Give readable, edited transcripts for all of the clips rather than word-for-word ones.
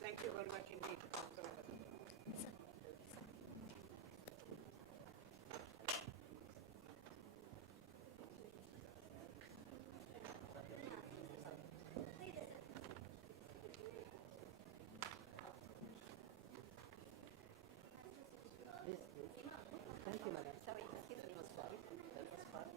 Thank you very much indeed. Thank you, madam. Sorry, that was fun. That was fun.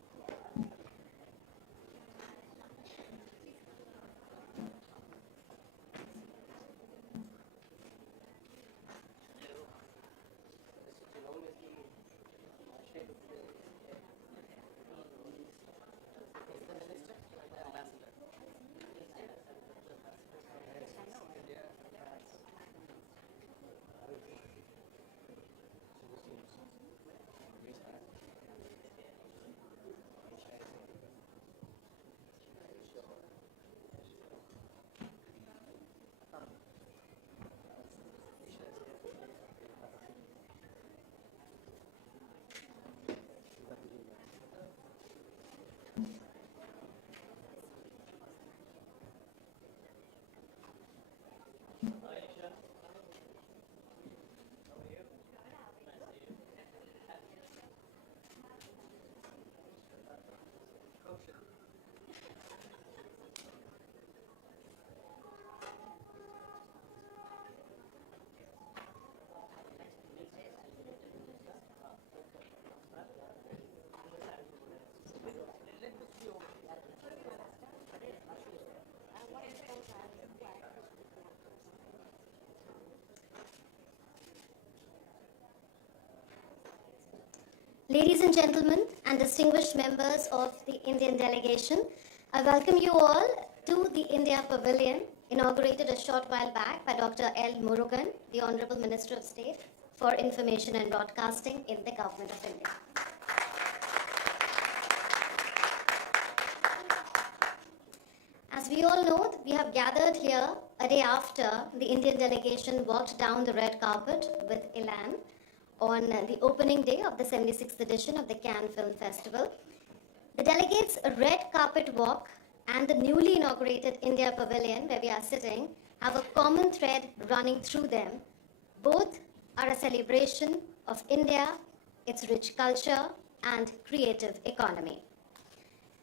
Ladies and gentlemen, and distinguished members of the Indian delegation, I welcome you all to the India Pavilion, inaugurated a short while back by Dr. L. Murugan, the Honorable Minister of State for Information and Broadcasting in the Government of India. As we all know, we have gathered here a day after the Indian delegation walked down the red carpet with Elan on the opening day of the 76th edition of the Cannes Film Festival. The delegates' red carpet walk and the newly inaugurated India Pavilion, where we are sitting, have a common thread running through them. Both are a celebration of India, its rich culture, and creative economy.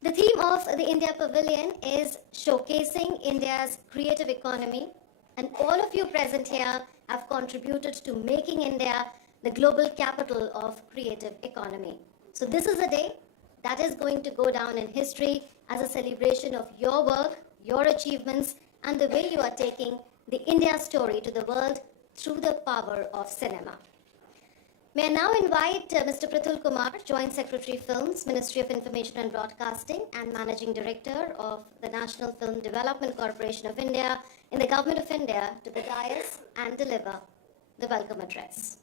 The theme of the India Pavilion is showcasing India's creative economy, and all of you present here have contributed to making India the global capital of creative economy. So this is a day that is going to go down in history as a celebration of your work, your achievements, and the way you are taking the India story to the world through the power of cinema. May I now invite Mr. Prithul Kumar, Joint Secretary Films, Ministry of Information and Broadcasting, and Managing Director of the National Film Development Corporation of India in the Government of India, to the dais and deliver the welcome address.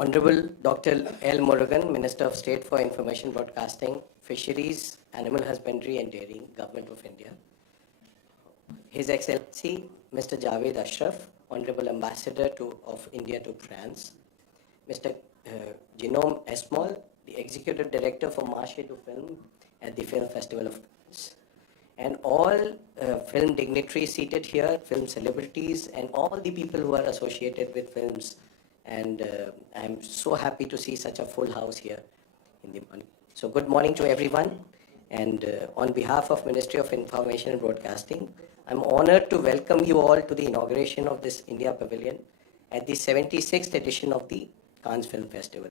Honorable Dr. L. Murugan, Minister of State for Information Broadcasting, Fisheries, Animal Husbandry and Dairy, Government of India. His Excellency, Mr. Javed Ashraf, Honorable Ambassador of India to France. Mr. Genome Esmol, the Executive Director for Marché du Film at the Film Festival of Cannes. And all film dignitaries seated here, film celebrities, and all the people who are associated with films. And I'm so happy to see such a full house here in the morning. So good morning to everyone. And on behalf of Ministry of Information and Broadcasting, I'm honored to welcome you all to the inauguration of this India Pavilion at the 76th edition of the Cannes Film Festival.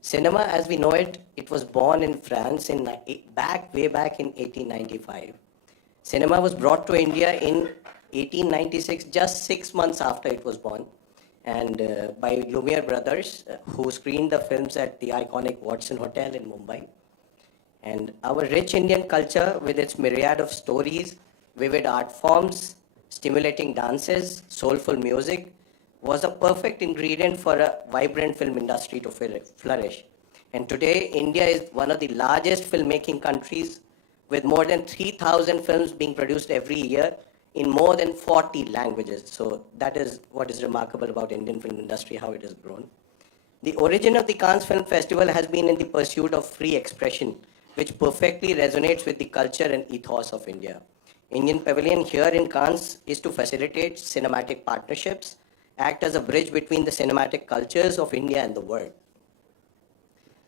Cinema, as we know it, it was born in France way back in 1895. Cinema was brought to India in 1896, just 6 months after it was born, and by Lumiere brothers, who screened the films at the iconic Watson Hotel in Mumbai. And our rich Indian culture, with its myriad of stories, vivid art forms, stimulating dances, soulful music, was a perfect ingredient for a vibrant film industry to flourish. And today, India is one of the largest filmmaking countries, with more than 3,000 films being produced every year in more than 40 languages. So that is what is remarkable about Indian film industry, how it has grown. The origin of the Cannes Film Festival has been in the pursuit of free expression, which perfectly resonates with the culture and ethos of India. Indian Pavilion here in Cannes is to facilitate cinematic partnerships, act as a bridge between the cinematic cultures of India and the world.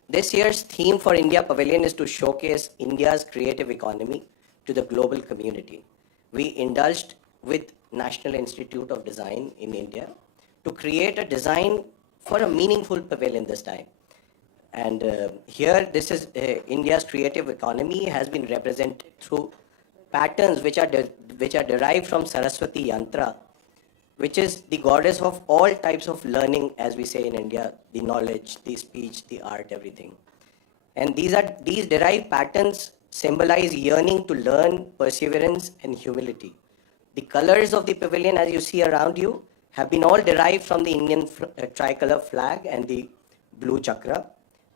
This year's theme for India Pavilion is to showcase India's creative economy to the global community. We indulged with National Institute of Design in India to create a design for a meaningful pavilion this time. And here, this is India's creative economy has been represented through patterns which are derived from Saraswati Yantra, which is the goddess of all types of learning, as we say in India, the knowledge, the speech, the art, everything. And these derived patterns symbolize yearning to learn, perseverance, and humility. The colors of the pavilion, as you see around you, have been all derived from the Indian tricolor flag and the blue chakra.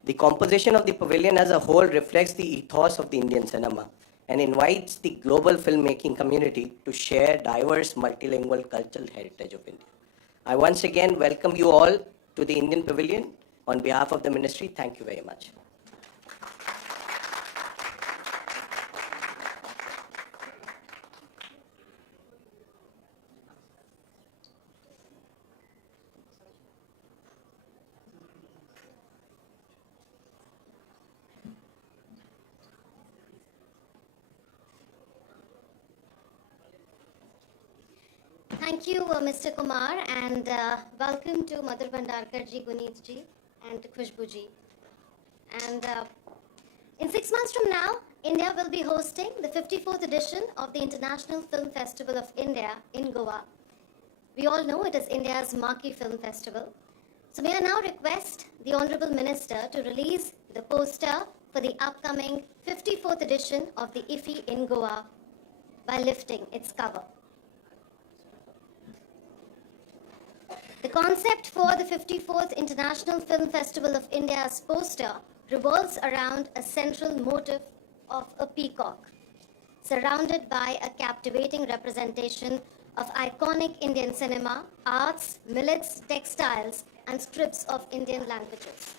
The composition of the pavilion as a whole reflects the ethos of the Indian cinema and invites the global filmmaking community to share diverse multilingual cultural heritage of India. I once again welcome you all to the Indian Pavilion. On behalf of the ministry, thank you very much. Thank you, Mr. Kumar, and welcome to Madhur Bhandarkar ji, Guneet ji, and Khushbu ji. And in 6 months from now, India will be hosting the 54th edition of the International Film Festival of India in Goa. We all know it is India's marquee film festival. So may I now request the Honorable Minister to release the poster for the upcoming 54th edition of the IFFI in Goa by lifting its cover. The concept for the 54th International Film Festival of India's poster revolves around a central motif of a peacock, surrounded by a captivating representation of iconic Indian cinema, arts, millets, textiles, and scripts of Indian languages.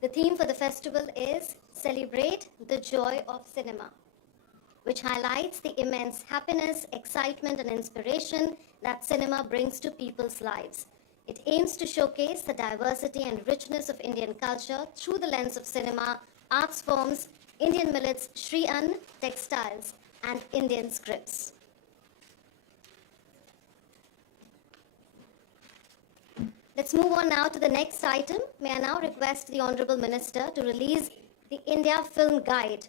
The theme for the festival is Celebrate the Joy of Cinema, which highlights the immense happiness, excitement, and inspiration that cinema brings to people's lives. It aims to showcase the diversity and richness of Indian culture through the lens of cinema, arts forms, Indian millets, Sri Ann, textiles, and Indian scripts. Let's move on now to the next item. May I now request the Honorable Minister to release the India Film Guide.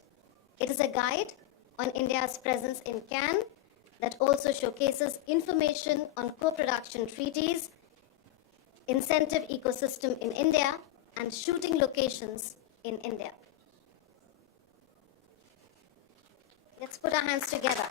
It is a guide on India's presence in Cannes that also showcases information on co-production treaties, incentive ecosystem in India, and shooting locations in India. Let's put our hands together.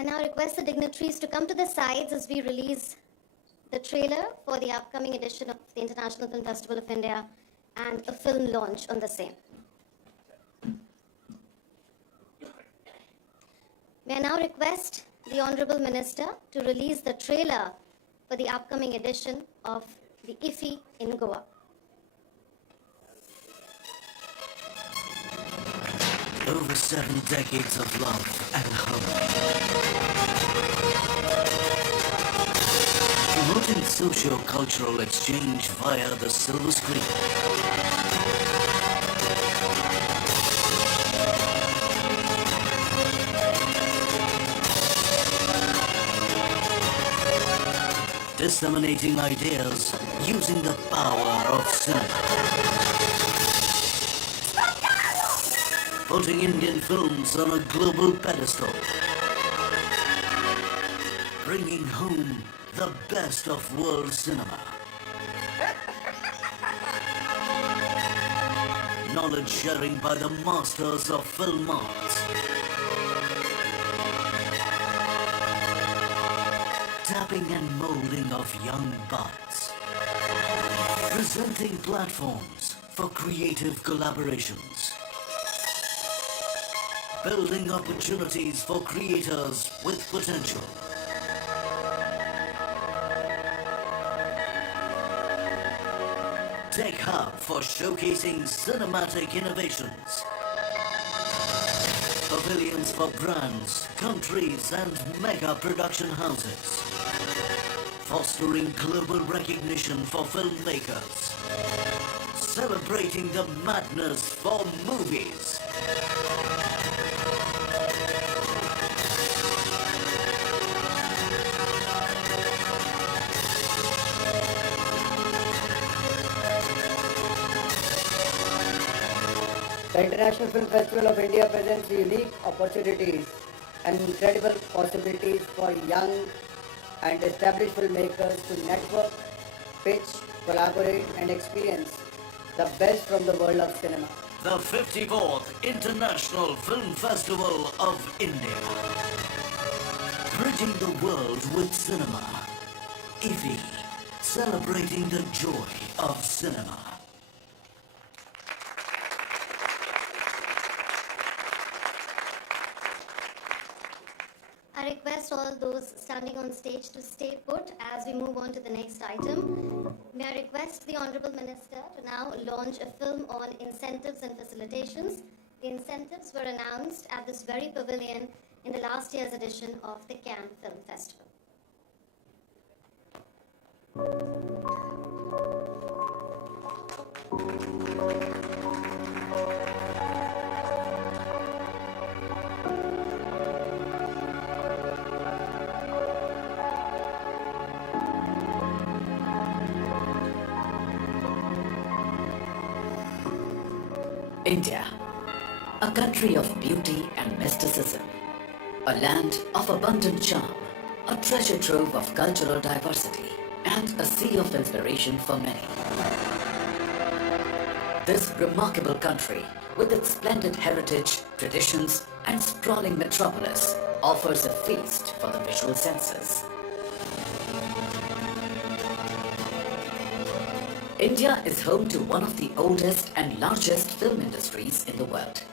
I now request the dignitaries to come to the sides as we release the trailer for the upcoming edition of the International Film Festival of India and a film launch on the same. May I now request the Honorable Minister to release the trailer for the upcoming edition of the IFFI in Goa. Over 7 decades of love and hope. Promoting socio-cultural exchange via the silver screen. Disseminating ideas using the power of cinema. Putting Indian films on a global pedestal. Bringing home the best of world cinema. knowledge sharing by the masters of film art. Tapping and molding of young buds. Presenting platforms for creative collaborations. Building opportunities for creators with potential. Tech Hub for showcasing cinematic innovations. Pavilions for brands, countries and mega production houses. Fostering global recognition for filmmakers. Celebrating the madness for movies. The International Film Festival of India presents unique opportunities and incredible possibilities for young and established filmmakers to network, pitch, collaborate and experience the best from the world of cinema. The 54th International Film Festival of India. Bridging the world with cinema. IFFI, celebrating the joy of cinema. I request all those standing on stage to stay put as we move on to the next item. May I request the Honorable Minister to now launch a film on incentives and facilitations. The incentives were announced at this very pavilion in the last year's edition of the Cannes Film Festival. India, a country of beauty and mysticism, a land of abundant charm, a treasure trove of cultural diversity, and a sea of inspiration for many. This remarkable country, with its splendid heritage, traditions, and sprawling metropolis, offers a feast for the visual senses. India is home to one of the oldest and largest film industries in the world.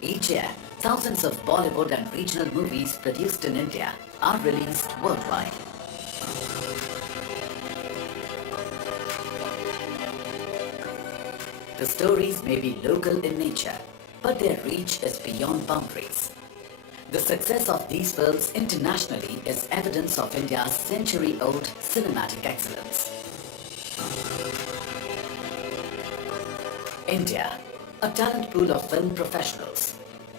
Each year, thousands of Bollywood and regional movies produced in India are released worldwide. The stories may be local in nature, but their reach is beyond boundaries. The success of these films internationally is evidence of India's century-old cinematic excellence. India, a talent pool of film professionals,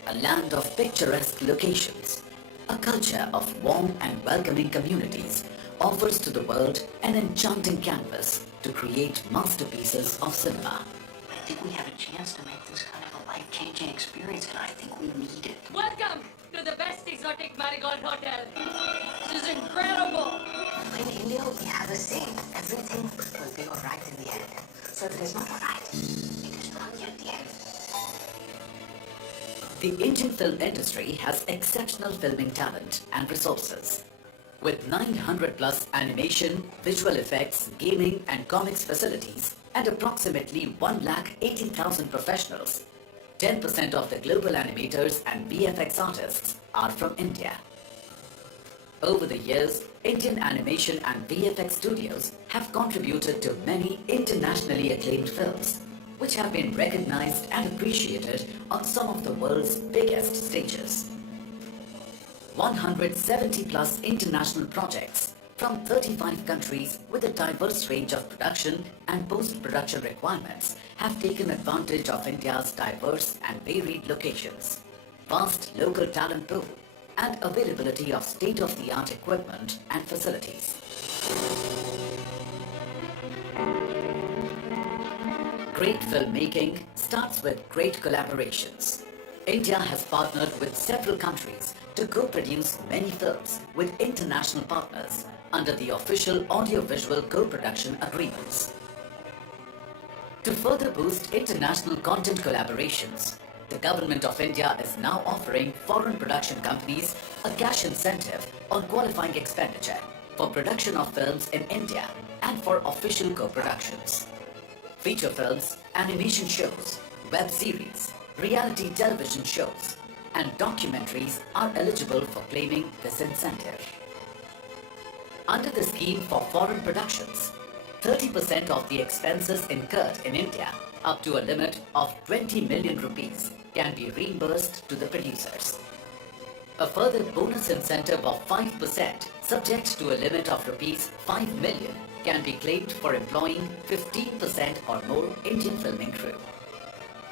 a land of picturesque locations, a culture of warm and welcoming communities, offers to the world an enchanting canvas to create masterpieces of cinema. I think we have a chance to make this kind of a life-changing experience, and I think we need it. Welcome to the best exotic Marigold Hotel. This is incredible. In India, we have a saying, everything will be alright in the end. So if it is not alright, it is not yet the end. The Indian film industry has exceptional filming talent and resources. With 900 plus animation, visual effects, gaming and comics facilities and approximately 1,80,000 professionals, 10% of the global animators and VFX artists are from India. Over the years, Indian animation and VFX studios have contributed to many internationally acclaimed films, which have been recognized and appreciated on some of the world's biggest stages. 170 plus international projects from 35 countries with a diverse range of production and post-production requirements have taken advantage of India's diverse and varied locations, vast local talent pool, and availability of state-of-the-art equipment and facilities. Great filmmaking starts with great collaborations. India has partnered with several countries to co-produce many films with international partners under the official audiovisual co-production agreements. To further boost international content collaborations, the Government of India is now offering foreign production companies a cash incentive on qualifying expenditure for production of films in India and for official co-productions. Feature films, animation shows, web series, reality television shows, and documentaries are eligible for claiming this incentive. Under the scheme for foreign productions, 30% of the expenses incurred in India up to a limit of 20 million rupees can be reimbursed to the producers. A further bonus incentive of 5% subject to a limit of rupees 5 million can be claimed for employing 15% or more Indian filming crew.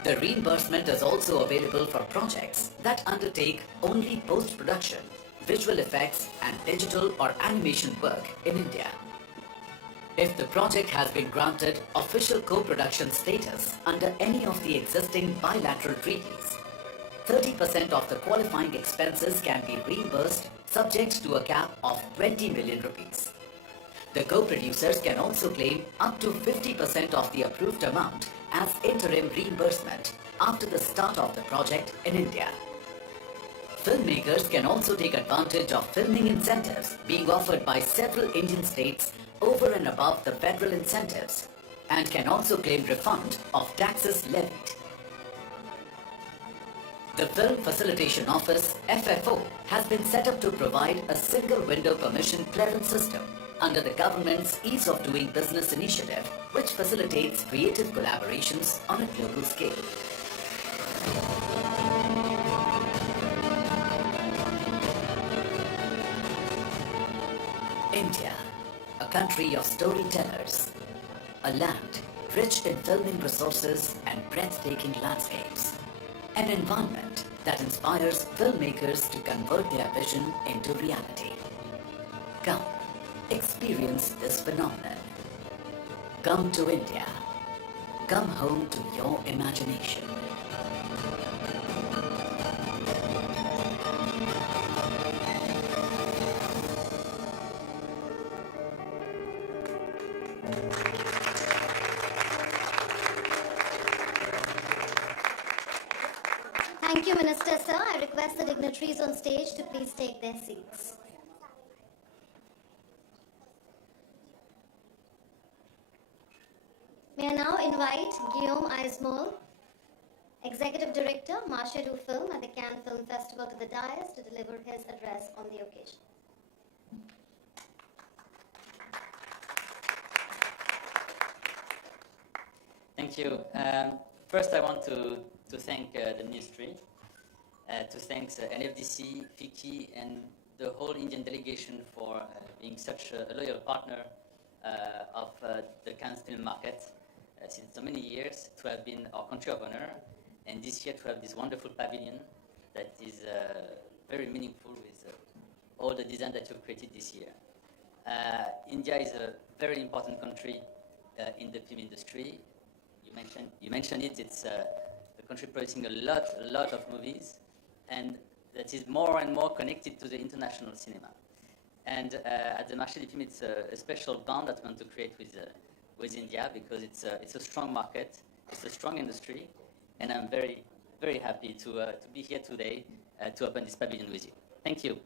The reimbursement is also available for projects that undertake only post-production, visual effects and digital or animation work in India. If the project has been granted official co-production status under any of the existing bilateral treaties, 30% of the qualifying expenses can be reimbursed subject to a cap of 20 million rupees. The co-producers can also claim up to 50% of the approved amount as interim reimbursement after the start of the project in India. Filmmakers can also take advantage of filming incentives being offered by several Indian states over and above the federal incentives and can also claim refund of taxes levied. The Film Facilitation Office, FFO, has been set up to provide a single window permission clearance system under the government's Ease of Doing Business initiative, which facilitates creative collaborations on a global scale. India, a country of storytellers, a land rich in filming resources and breathtaking landscapes, an environment that inspires filmmakers to convert their vision into reality. Come, experience this phenomenon. Come to India. Come home to your imagination. Thank you, Minister Sir. I request the dignitaries on stage to please take their seats. May I now invite Guillaume Aizmol, Executive Director, Marché du Film at the Cannes Film Festival, to the dais to deliver his address on the occasion. Thank you. First, I want to thank the Ministry, to thank NFDC, FICCI, and the whole Indian delegation for being such a loyal partner of the Cannes film market since so many years, to have been our country of honor, and this year to have this wonderful pavilion that is very meaningful with all the design that you've created this year. India is a very important country in the film industry. You mentioned it. It's a country producing a lot of movies, and that is more and more connected to the international cinema. And at the Marché du Film, it's a special bond that we want to create with India, because it's a strong market, it's a strong industry, and I'm very, very happy to be here today to open this pavilion with you. Thank you.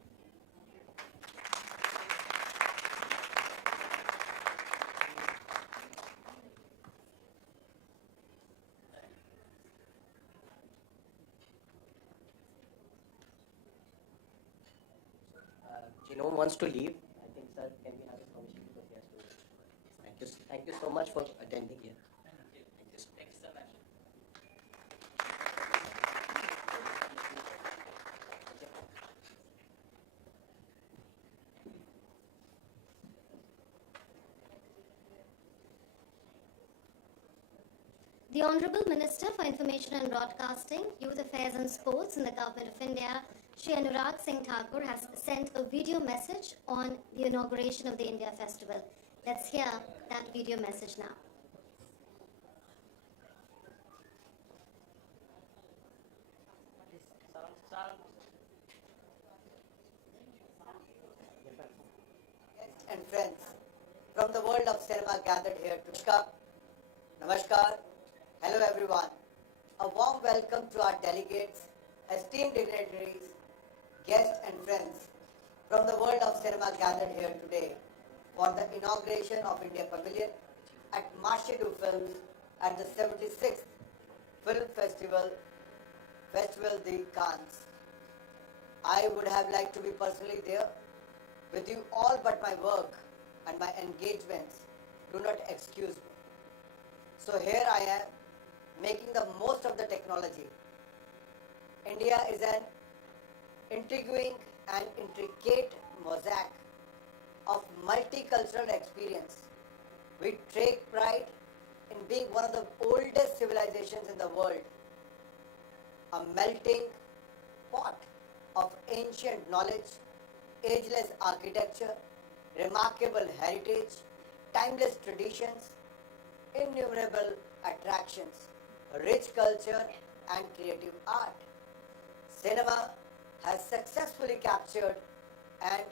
Gino wants to leave. I think, sir, can we have his permission because he has to leave? Thank you. Thank you so much for attending here. Thank you so much. The Honourable Minister for Information and Broadcasting, Youth Affairs and Sports in the Government of India, Shri Anurag Singh Thakur, has sent a video message on the inauguration of the India Festival. Let's hear that video message now. Guests and friends from the world of cinema gathered here to Namaskar welcome to our delegates, esteemed dignitaries, guests and friends from the world of cinema gathered here today for the inauguration of India Pavilion at Marshedu Films at the 76th Film Festival de Cannes. I would have liked to be personally there with you all, but my work and my engagements do not excuse me. So here I am, making the most of the technology. India is an intriguing and intricate mosaic of multicultural experience. We take pride in being one of the oldest civilizations in the world, a melting pot of ancient knowledge, ageless architecture, remarkable heritage, timeless traditions, innumerable attractions, rich culture and creative art. Cinema has successfully captured and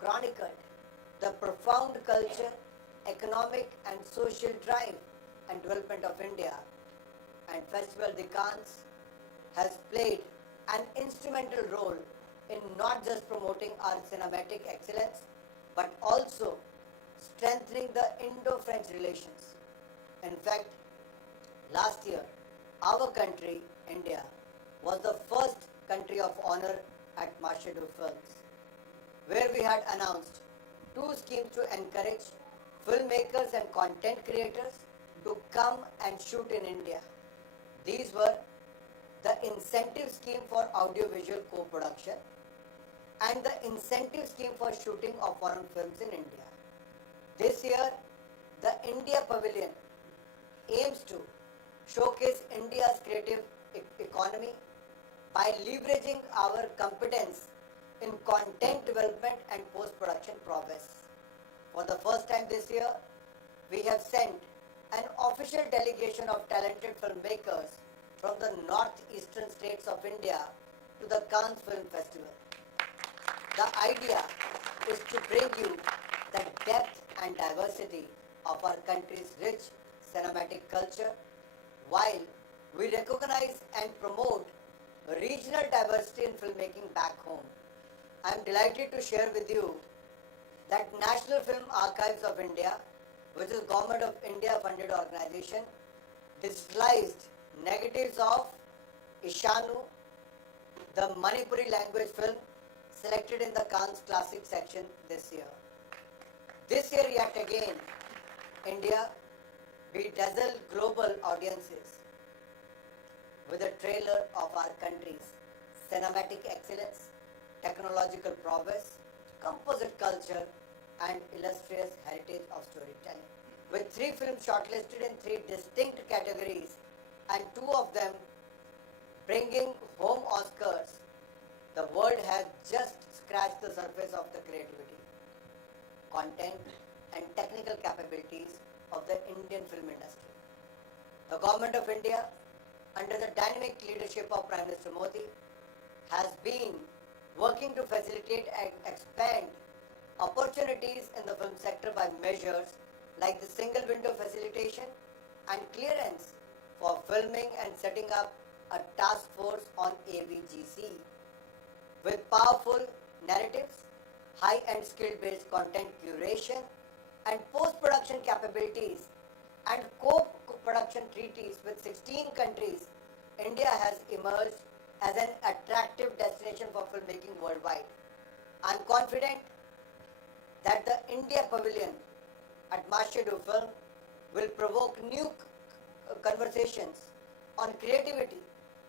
chronicled the profound culture, economic and social drive and development of India, and Festival de Cannes has played an instrumental role in not just promoting our cinematic excellence but also strengthening the Indo-French relations. In fact, last year, our country, India, was the first country of honor at Marshedu Films, where we had announced two schemes to encourage filmmakers and content creators to come and shoot in India. These were the incentive scheme for audiovisual co-production and the incentive scheme for shooting of foreign films in India. This year, the India Pavilion aims to showcase India's creative economy by leveraging our competence in content development and post-production prowess. For the first time this year, we have sent an official delegation of talented filmmakers from the northeastern states of India to the Cannes Film Festival. The idea is to bring you the depth and diversity of our country's rich cinematic culture while we recognize and promote regional diversity in filmmaking back home. I am delighted to share with you that National Film Archives of India, which is Government of India funded organization, digitalized negatives of Ishanu, the Manipuri language film selected in the Cannes Classic section this year. This year yet again, India bedazzled global audiences with a trailer of our country's cinematic excellence, technological prowess, composite culture and illustrious heritage of storytelling. With 3 films shortlisted in 3 distinct categories and 2 of them bringing home Oscars, the world has just scratched the surface of the creativity, content and technical capabilities of the Indian film industry. The Government of India, under the dynamic leadership of Prime Minister Modi, has been working to facilitate and expand opportunities in the film sector by measures like the single window facilitation and clearance for filming and setting up a task force on AVGC. With powerful narratives, high-end skill-based content curation and post-production capabilities and co-production treaties with 16 countries, India has emerged as an attractive destination for filmmaking worldwide. I am confident that the India Pavilion at Marshedu Film will provoke new conversations on creativity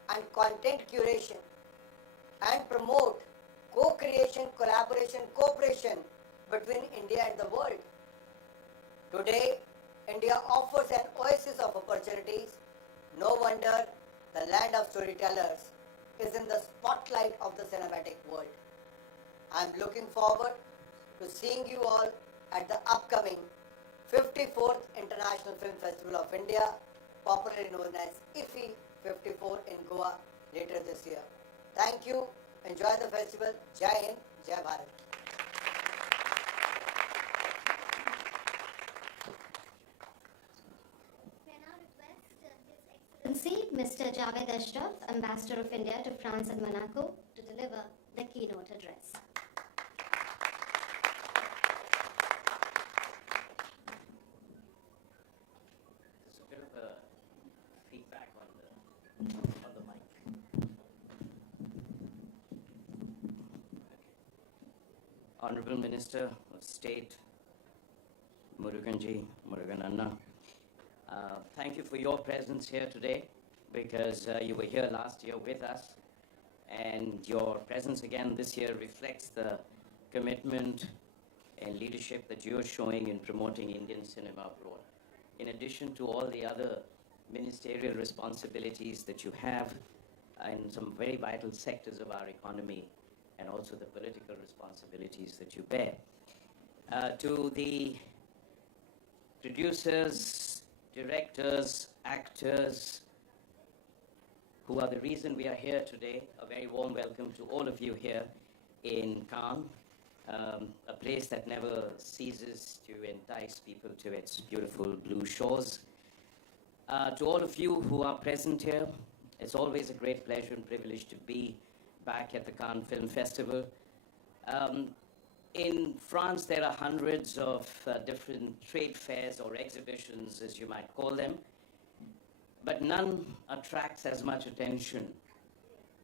and content curation and promote co-creation, collaboration, cooperation between India and the world. Today, India offers an oasis of opportunities. No wonder the land of storytellers is in the spotlight of the cinematic world. I am looking forward to seeing you all at the upcoming 54th International Film Festival of India, popularly known as IFFI 54 in Goa later this year. Thank you. Enjoy the festival. Jai Hind, Jai Bharat. May I now request His Excellency Mr. Javed Ashraf, Ambassador of India to France and Monaco, to deliver the keynote address. There's a bit of a feedback on the mic. Honorable Minister of State, Muruganji, Murugan Anna, thank you for your presence here today, because you were here last year with us, and your presence again this year reflects the commitment and leadership that you're showing in promoting Indian cinema abroad. In addition to all the other ministerial responsibilities that you have in some very vital sectors of our economy, and also the political responsibilities that you bear. To the producers, directors, actors, who are the reason we are here today, a very warm welcome to all of you here in Cannes, a place that never ceases to entice people to its beautiful blue shores. To all of you who are present here, it's always a great pleasure and privilege to be back at the Cannes Film Festival. In France, there are hundreds of different trade fairs or exhibitions, as you might call them, but none attracts as much attention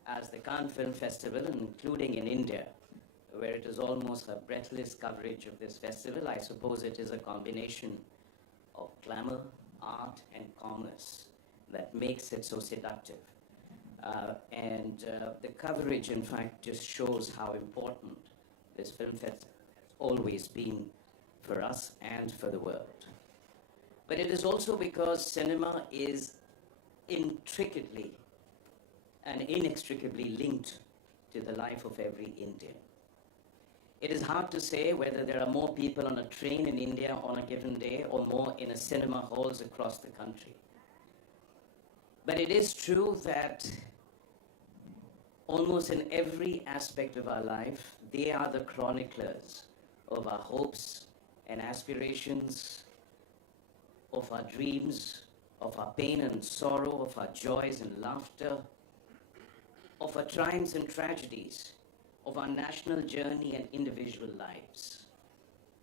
as the Cannes Film Festival, including in India, where it is almost a breathless coverage of this festival. I suppose it is a combination of glamour, art, and commerce that makes it so seductive. The coverage, in fact, just shows how important this film festival has always been for us and for the world. But it is also because cinema is intricately and inextricably linked to the life of every Indian. It is hard to say whether there are more people on a train in India on a given day or more in a cinema halls across the country. But it is true that almost in every aspect of our life, they are the chroniclers of our hopes and aspirations, of our dreams, of our pain and sorrow, of our joys and laughter, of our triumphs and tragedies, of our national journey and individual lives.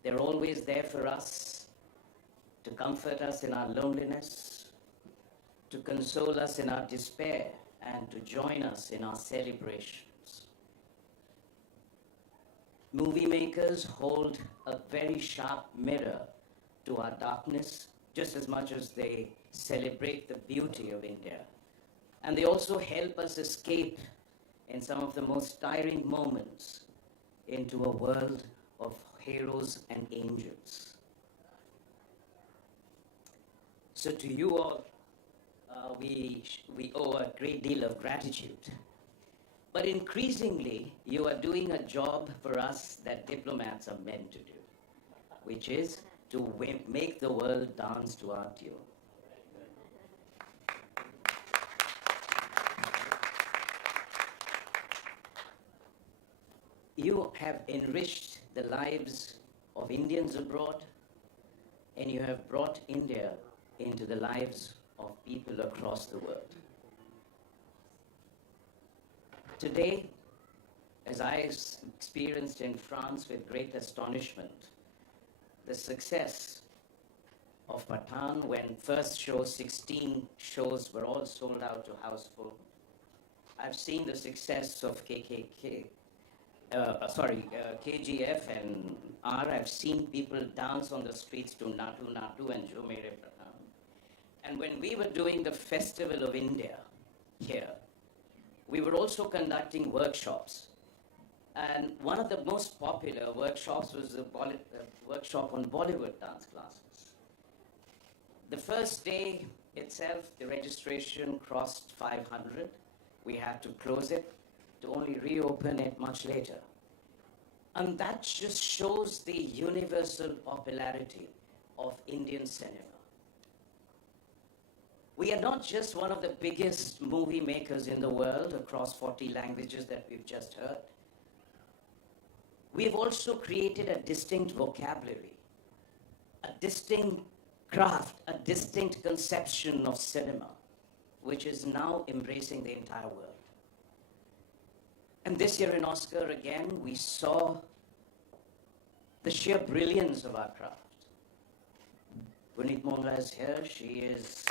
They're always there for us to comfort us in our loneliness, to console us in our despair, and to join us in our celebrations. Movie makers hold a very sharp mirror to our darkness, just as much as they celebrate the beauty of India. And they also help us escape in some of the most tiring moments into a world of heroes and angels. So to you all, we owe a great deal of gratitude. But increasingly, you are doing a job for us that diplomats are meant to do, which is to make the world dance to our tune. You have enriched the lives of Indians abroad, and you have brought India into the lives of people across the world. Today, as I experienced in France with great astonishment, the success of Pathaan, when first show 16 shows were all sold out to houseful. I've seen the success of KGF and R. I've seen people dance on the streets to Natu Natu and Jo Mere Pathaan. And when we were doing the Festival of India here, we were also conducting workshops. And one of the most popular workshops was the workshop on Bollywood dance classes. The first day itself, the registration crossed 500. We had to close it to only reopen it much later. And that just shows the universal popularity of Indian cinema. We are not just one of the biggest movie makers in the world across 40 languages that we've just heard. We've also created a distinct vocabulary, a distinct craft, a distinct conception of cinema, which is now embracing the entire world. And this year in Oscar, again, we saw the sheer brilliance of our craft. Guneet Mongla is here. She is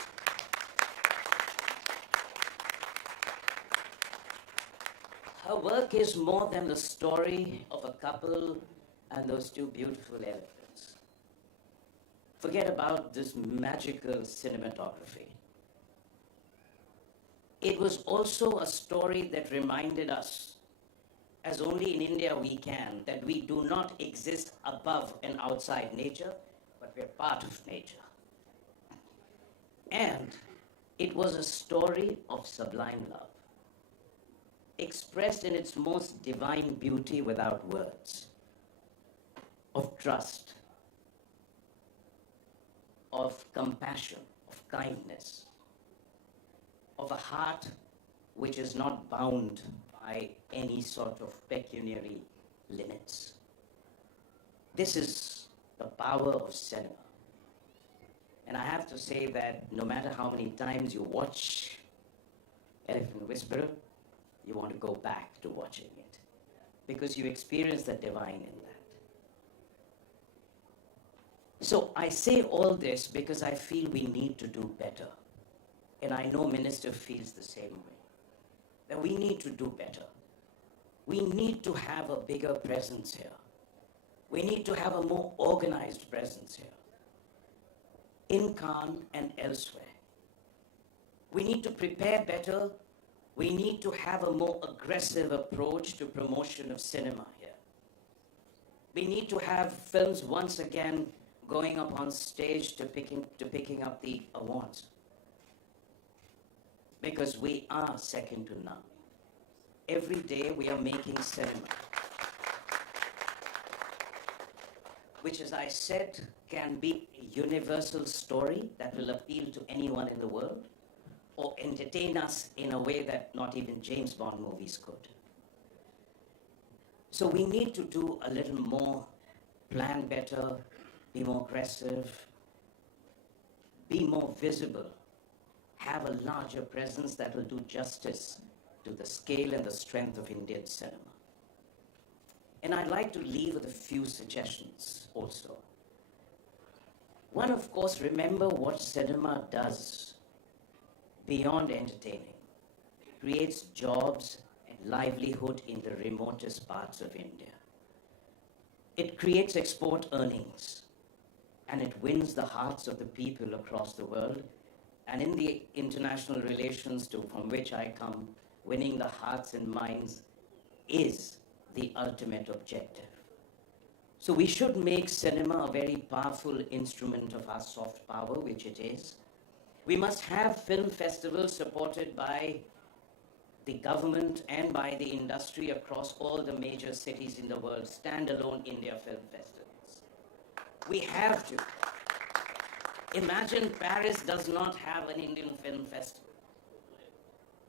her work is more than the story of a couple and those two beautiful elephants. Forget about this magical cinematography. It was also a story that reminded us, as only in India we can, that we do not exist above and outside nature, but we're part of nature. And it was a story of sublime love, expressed in its most divine beauty without words, of trust, of compassion, of kindness, of a heart which is not bound by any sort of pecuniary limits. This is the power of cinema. And I have to say that no matter how many times you watch Elephant Whisperer, you want to go back to watching it because you experience the divine in that. So I say all this because I feel we need to do better. And I know Minister feels the same way, that we need to do better. We need to have a bigger presence here. We need to have a more organized presence here, in Cannes and elsewhere. We need to prepare better. We need to have a more aggressive approach to promotion of cinema here. We need to have films once again going up on stage to picking up the awards. Because we are second to none. Every day we are making cinema, which, as I said, can be a universal story that will appeal to anyone in the world or entertain us in a way that not even James Bond movies could. So we need to do a little more, plan better, be more aggressive, be more visible, have a larger presence that will do justice to the scale and the strength of Indian cinema. And I'd like to leave with a few suggestions also. One, of course, remember what cinema does beyond entertaining. It creates jobs and livelihood in the remotest parts of India. It creates export earnings, and it wins the hearts of the people across the world. And in the international relations from which I come, winning the hearts and minds is the ultimate objective. So we should make cinema a very powerful instrument of our soft power, which it is. We must have film festivals supported by the government and by the industry across all the major cities in the world, standalone India film festivals. We have to. Imagine Paris does not have an Indian film festival,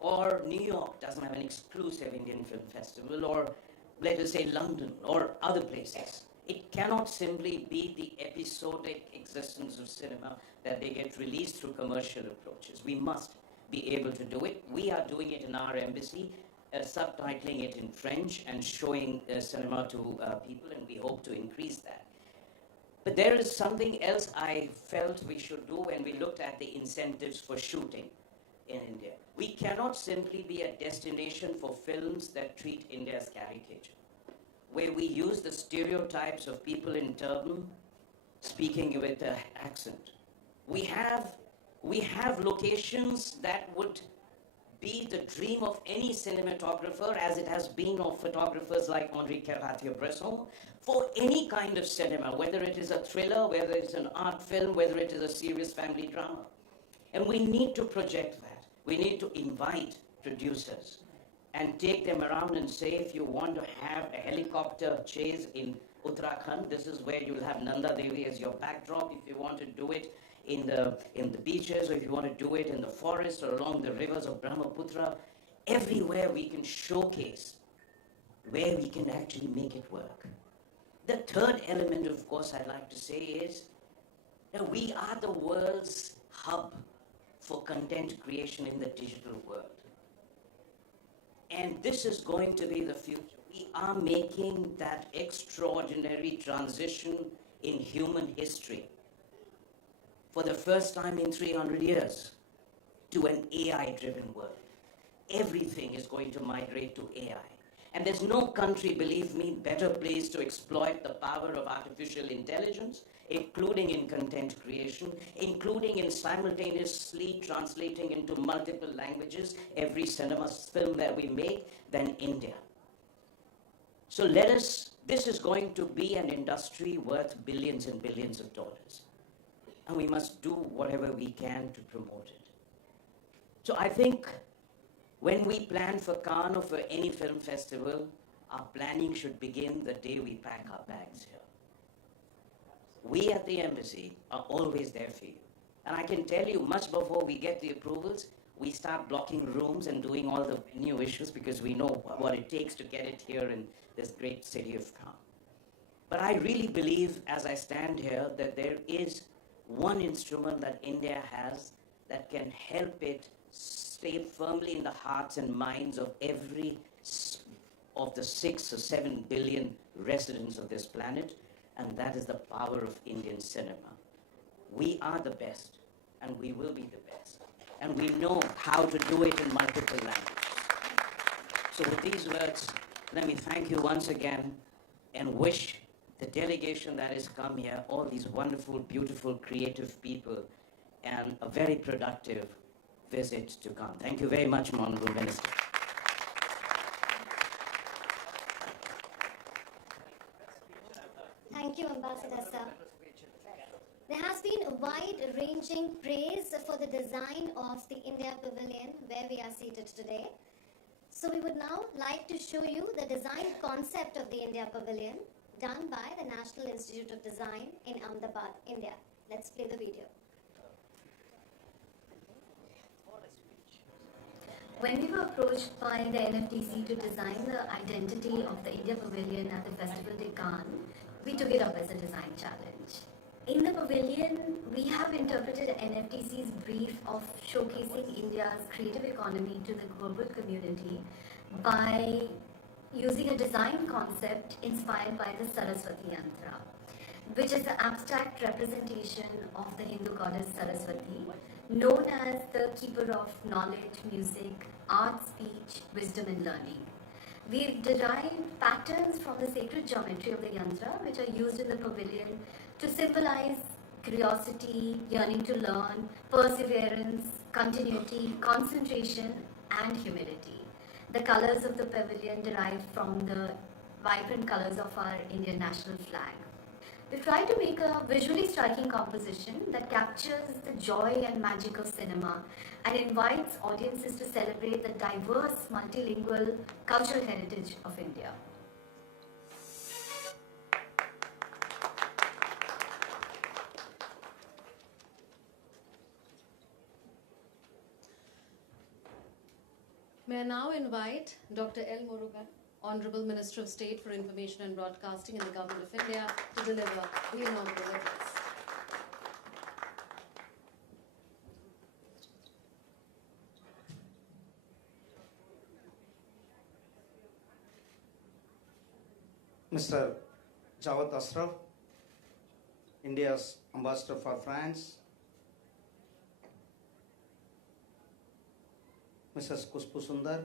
or New York doesn't have an exclusive Indian film festival, or let us say London or other places. It cannot simply be the episodic existence of cinema that they get released through commercial approaches. We must be able to do it. We are doing it in our embassy, subtitling it in French and showing cinema to people, and we hope to increase that. But there is something else I felt we should do when we looked at the incentives for shooting in India. We cannot simply be a destination for films that treat India as caricature, where we use the stereotypes of people in turban speaking with an accent. We have locations that would be the dream of any cinematographer, as it has been of photographers like Henri Carpentier-Bresson, for any kind of cinema, whether it is a thriller, whether it's an art film, whether it is a serious family drama. And we need to project that. We need to invite producers and take them around and say, if you want to have a helicopter chase in Uttarakhand, this is where you'll have Nanda Devi as your backdrop. If you want to do it in the beaches, or if you want to do it in the forest or along the rivers of Brahmaputra, everywhere we can showcase where we can actually make it work. The third element, of course, I'd like to say is that we are the world's hub for content creation in the digital world. And this is going to be the future. We are making that extraordinary transition in human history for the first time in 300 years to an AI-driven world. Everything is going to migrate to AI. And there's no country, believe me, better placed to exploit the power of artificial intelligence, including in content creation, including in simultaneously translating into multiple languages every cinema film that we make, than India. So this is going to be an industry worth billions and billions of dollars. And we must do whatever we can to promote it. So I think when we plan for Cannes or for any film festival, our planning should begin the day we pack our bags here. We at the embassy are always there for you. And I can tell you, much before we get the approvals, we start blocking rooms and doing all the venue issues because we know what it takes to get it here in this great city of Cannes. But I really believe, as I stand here, that there is one instrument that India has that can help it stay firmly in the hearts and minds of every of the 6 or 7 billion residents of this planet, and that is the power of Indian cinema. We are the best, and we will be the best, and we know how to do it in multiple languages. So with these words, let me thank you once again and wish the delegation that has come here, all these wonderful, beautiful, creative people, and a very productive visit to Cannes. Thank you very much, Honorable Minister. Thank you, Ambassador sir. There has been a wide-ranging praise for the design of the India Pavilion where we are seated today. So we would now like to show you the design concept of the India Pavilion done by the National Institute of Design in Ahmedabad, India. Let's play the video. When we were approached by the NFDC to design the identity of the India Pavilion at the Festival de Cannes, we took it up as a design challenge. In the pavilion, we have interpreted NFDC's brief of showcasing India's creative economy to the global community by using a design concept inspired by the Saraswati Yantra, which is the abstract representation of the Hindu goddess Saraswati, known as the keeper of knowledge, music, art, speech, wisdom and learning. We've derived patterns from the sacred geometry of the yantra, which are used in the pavilion to symbolize curiosity, yearning to learn, perseverance, continuity, concentration and humility. The colors of the pavilion derive from the vibrant colors of our Indian national flag. We try to make a visually striking composition that captures the joy and magic of cinema and invites audiences to celebrate the diverse multilingual cultural heritage of India. May I now invite Dr. L. Murugan, Honorable Minister of State for Information and Broadcasting in the Government of India, to deliver the inaugural address. Mr. Jawed Ashraf, India's Ambassador for France, Mrs. Kuspu Sundar,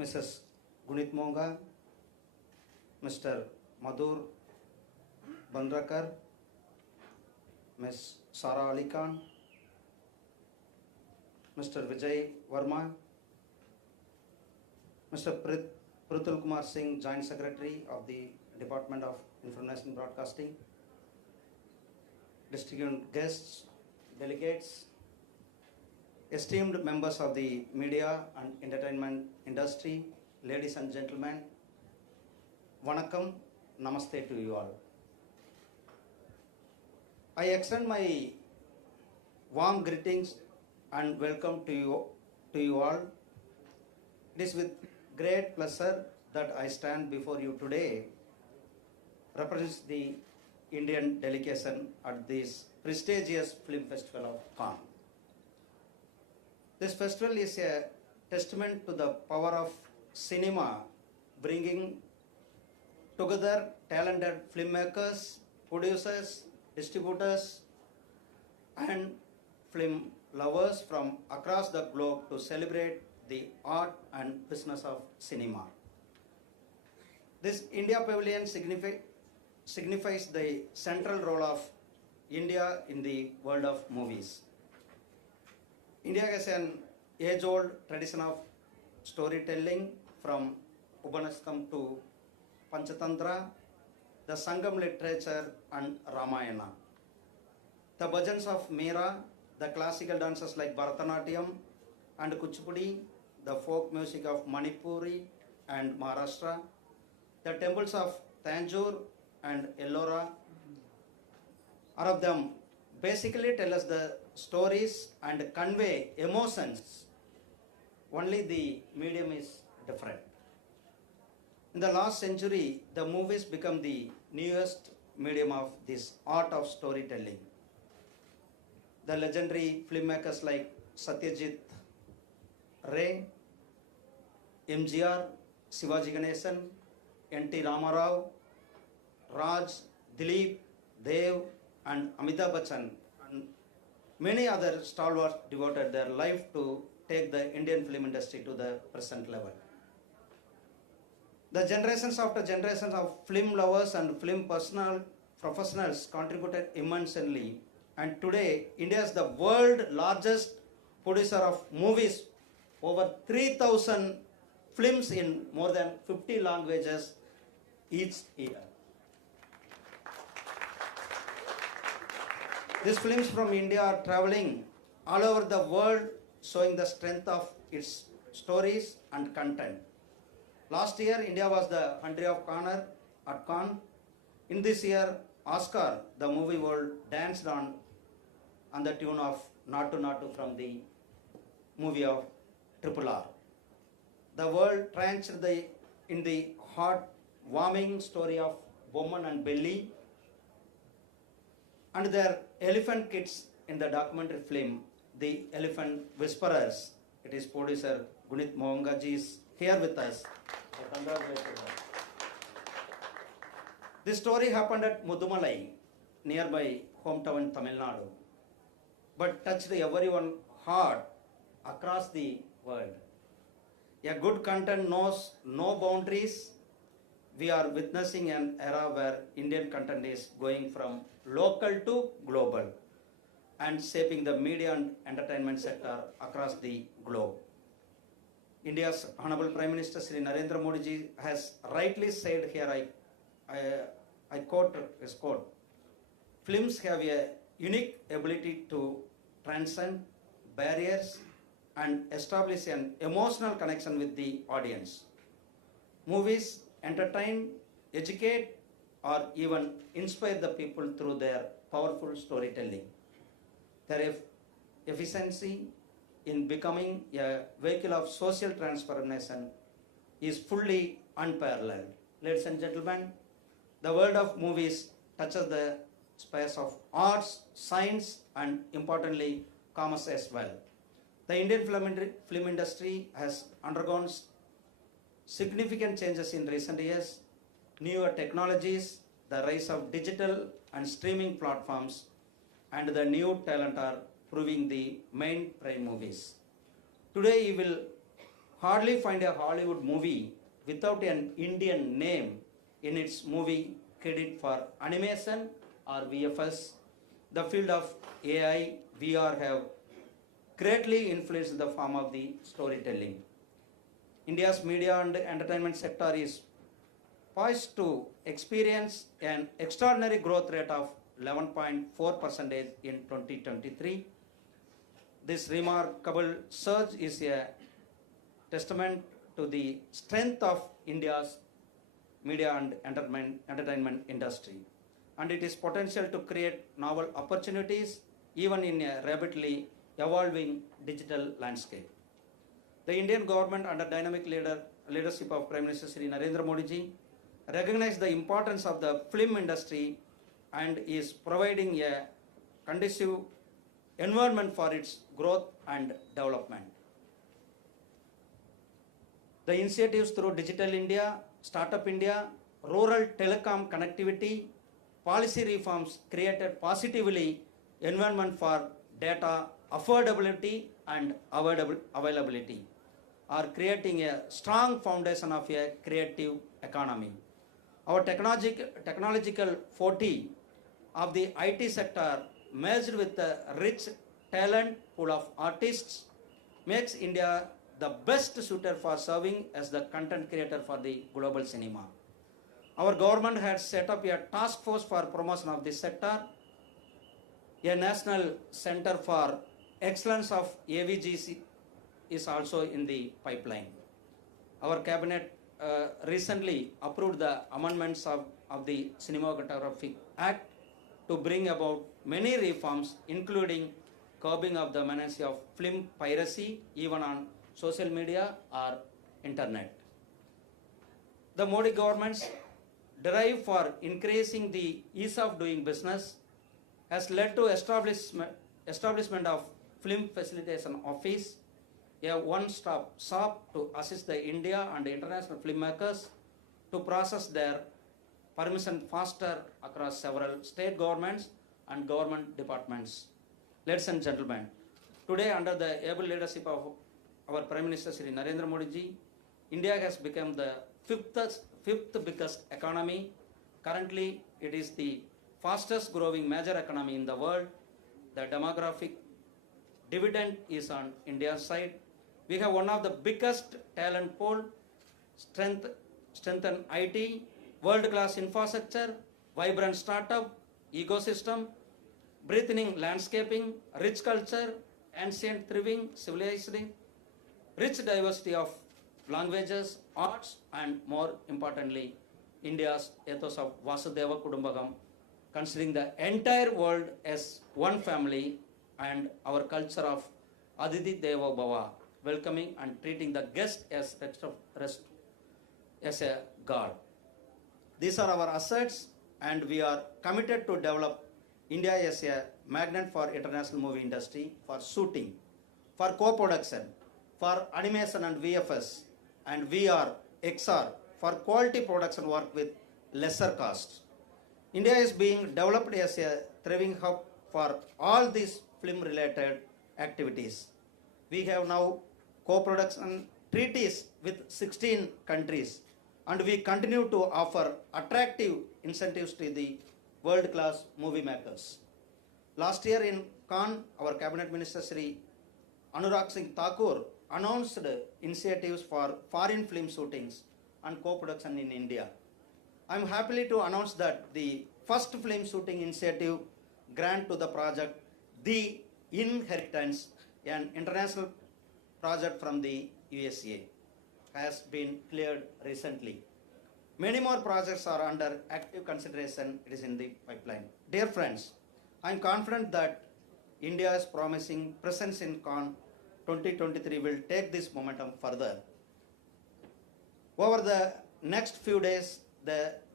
Mrs. Gunit Monga, Mr. Madhur Bandrakar, Ms. Sara Ali Khan, Mr. Vijay Verma, Mr. Pruthul Kumar Singh, Joint Secretary of the Department of Information and Broadcasting, distinguished guests, delegates, esteemed members of the media and entertainment industry, ladies and gentlemen, Vanakkam, Namaste to you all. I extend my warm greetings and welcome to you all. It is with great pleasure that I stand before you today, represents the Indian delegation at this prestigious film festival of Cannes. This festival is a testament to the power of cinema, bringing together talented filmmakers, producers, distributors, and film lovers from across the globe to celebrate the art and business of cinema. This India Pavilion signifies the central role of India in the world of movies. India has an age-old tradition of storytelling from Upanishadam to Panchatantra, the Sangam literature and Ramayana. The bhajans of Meera, the classical dances like Bharatanatyam and Kuchipudi, the folk music of Manipuri and Maharashtra, the temples of Tanjore and Ellora, all of them basically tell us the stories and convey emotions. Only the medium is different. In the last century, the movies become the newest medium of this art of storytelling. The legendary filmmakers like Satyajit Ray, MGR, Shivaji Ganesan, N.T. Ramarao, Raj, Dilip, Dev, and Amitabh Bachchan, and many other stalwarts devoted their life to take the Indian film industry to the present level. The generations after generations of film lovers and film professionals contributed immensely, and today India is the world's largest producer of movies, over 3,000 films in more than 50 languages each year. These films from India are traveling all over the world, showing the strength of its stories and content. Last year, India was the country of honor at Cannes. In this year, Oscar, the movie world, danced on the tune of Natu Natu from the movie of RRR. The world trenched in the heart-warming story of Bomman and Belly, and their elephant kids in the documentary film, The Elephant Whisperers. It is producer Gunit Mohangaji is here with us. I congratulate him. This story happened at Mudumalai, nearby hometown Tamil Nadu, but touched everyone's heart across the world. A good content knows no boundaries. We are witnessing an era where Indian content is going from local to global and shaping the media and entertainment sector across the globe. India's Honorable Prime Minister Sri Narendra Modi ji has rightly said here, I quote his quote, films have a unique ability to transcend barriers and establish an emotional connection with the audience. Movies entertain, educate, or even inspire the people through their powerful storytelling. Their efficiency in becoming a vehicle of social transformation is fully unparalleled. Ladies and gentlemen, the world of movies touches the space of arts, science, and importantly, commerce as well. The Indian film industry has undergone significant changes in recent years. Newer technologies, the rise of digital and streaming platforms, and the new talent are proving the mainstream movies. Today you will hardly find a Hollywood movie without an Indian name in its movie credit for animation or VFX. The field of AI, VR have greatly influenced the form of the storytelling. India's media and entertainment sector is poised to experience an extraordinary growth rate of 11.4% in 2023. This remarkable surge is a testament to the strength of India's media and entertainment industry, and it is potential to create novel opportunities even in a rapidly evolving digital landscape. The Indian government under dynamic leadership of Prime Minister Sri Narendra Modi ji recognize the importance of the film industry and is providing a conducive environment for its growth and development. The initiatives through Digital India, Startup India, rural telecom connectivity, policy reforms created positively environment for data affordability and availability are creating a strong foundation of a creative economy. Our technological forte of the IT sector merged with the rich talent pool of artists makes India the best suited for serving as the content creator for the global cinema. Our government has set up a task force for promotion of this sector. A national center for excellence of AVGC is also in the pipeline. Our cabinet recently approved the amendments of the Cinematography Act to bring about many reforms, including curbing of the menace of film piracy, even on social media or internet. The Modi government's drive for increasing the ease of doing business has led to establishment of Film Facilitation Office, a one-stop shop to assist the India and international filmmakers to process their permission faster across several state governments and government departments. Ladies and gentlemen, today under the able leadership of our Prime Minister Shri Narendra Modi ji, India has become the fifth biggest economy. Currently, it is the fastest growing major economy in the world. The demographic dividend is on India's side. We have one of the biggest talent pool, strengthened IT, world-class infrastructure, vibrant startup, ecosystem, breathing landscaping, rich culture, ancient thriving civilization, rich diversity of languages, arts, and more importantly, India's ethos of Vasudhaiva Kudumbakam, considering the entire world as one family, and our culture of Aditi Deva Bhava, welcoming and treating the guest as a god. These are our assets, and we are committed to develop India as a magnet for international movie industry, for shooting, for co-production, for animation and VFS, and VR, XR, for quality production work with lesser costs. India is being developed as a thriving hub for all these film-related activities. We have now co-production treaties with 16 countries, and we continue to offer attractive incentives to the world-class movie makers. Last year in Cannes, our Cabinet Minister Shri Anurag Singh Thakur announced initiatives for foreign film shootings and co-production in India. I am happy to announce that the first film shooting initiative grant to the project The Inheritance, an international project from the USA, has been cleared recently. Many more projects are under active consideration. It is in the pipeline. Dear friends, I am confident that India's promising presence in Cannes 2023 will take this momentum further. Over the next few days,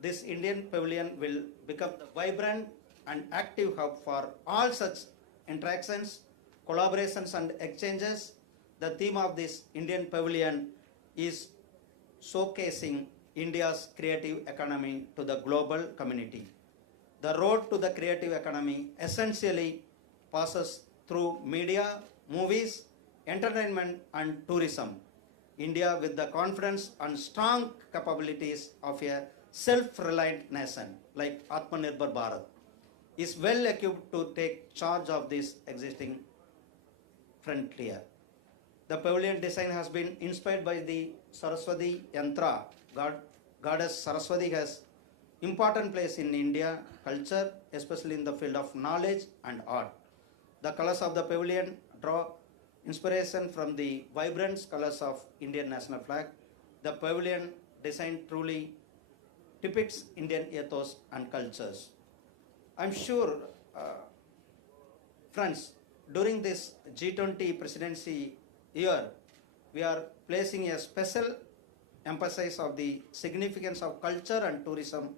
this Indian pavilion will become the vibrant and active hub for all such interactions, collaborations and exchanges. The theme of this Indian pavilion is showcasing India's creative economy to the global community. The road to the creative economy essentially passes through media, movies, entertainment and tourism. India, with the confidence and strong capabilities of a self-reliant nation like Atmanirbhar Bharat, is well equipped to take charge of this existing frontier. The pavilion design has been inspired by the Saraswati Yantra. Goddess Saraswati has important place in India culture, especially in the field of knowledge and art. The colors of the pavilion draw inspiration from the vibrant colors of Indian national flag. The pavilion design truly depicts Indian ethos and cultures. I'm sure, friends, during this G20 presidency year, we are placing a special emphasis of the significance of culture and tourism.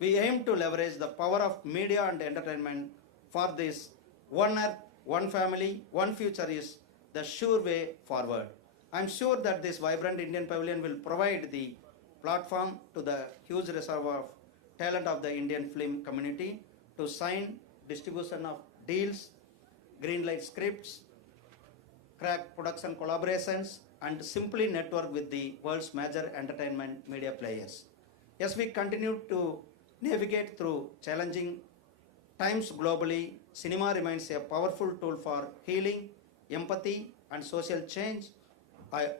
We aim to leverage the power of media and entertainment for this one earth, one family, one future is the sure way forward. I'm sure that this vibrant Indian pavilion will provide the platform to the huge reservoir of talent of the Indian film community to sign distribution of deals, greenlight scripts, crack production collaborations, and simply network with the world's major entertainment media players. As we continue to navigate through challenging times globally, cinema remains a powerful tool for healing, empathy, and social change. I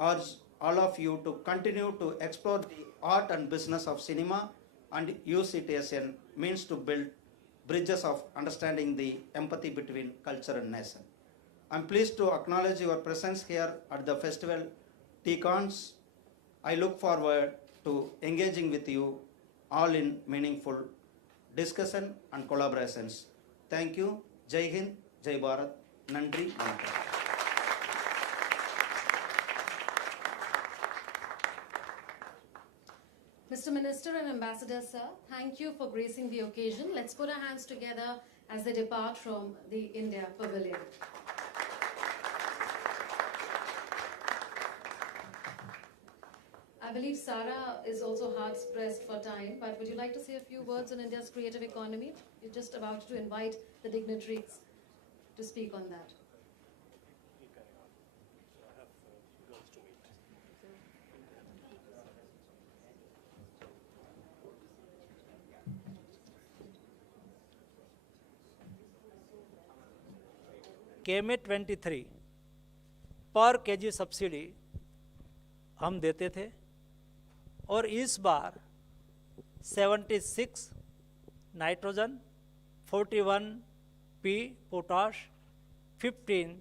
urge all of you to continue to explore the art and business of cinema and use it as a means to build bridges of understanding the empathy between culture and nation. I'm pleased to acknowledge your presence here at the festival TCONS. I look forward to engaging with you all in meaningful discussion and collaborations. Thank you. Jai Hind, Jai Bharat, Nandri, Vanakkam. Mr. Minister and Ambassador, sir, thank you for gracing the occasion. Let's put our hands together as they depart from the India Pavilion. I believe Sarah is also hard pressed for time, but would you like to say a few words on India's creative economy? You're just about to invite the dignitaries to speak on that. KMA 23 पर KG subsidy हम देते थे और इस बार 76 nitrogen, 41 P potash, 15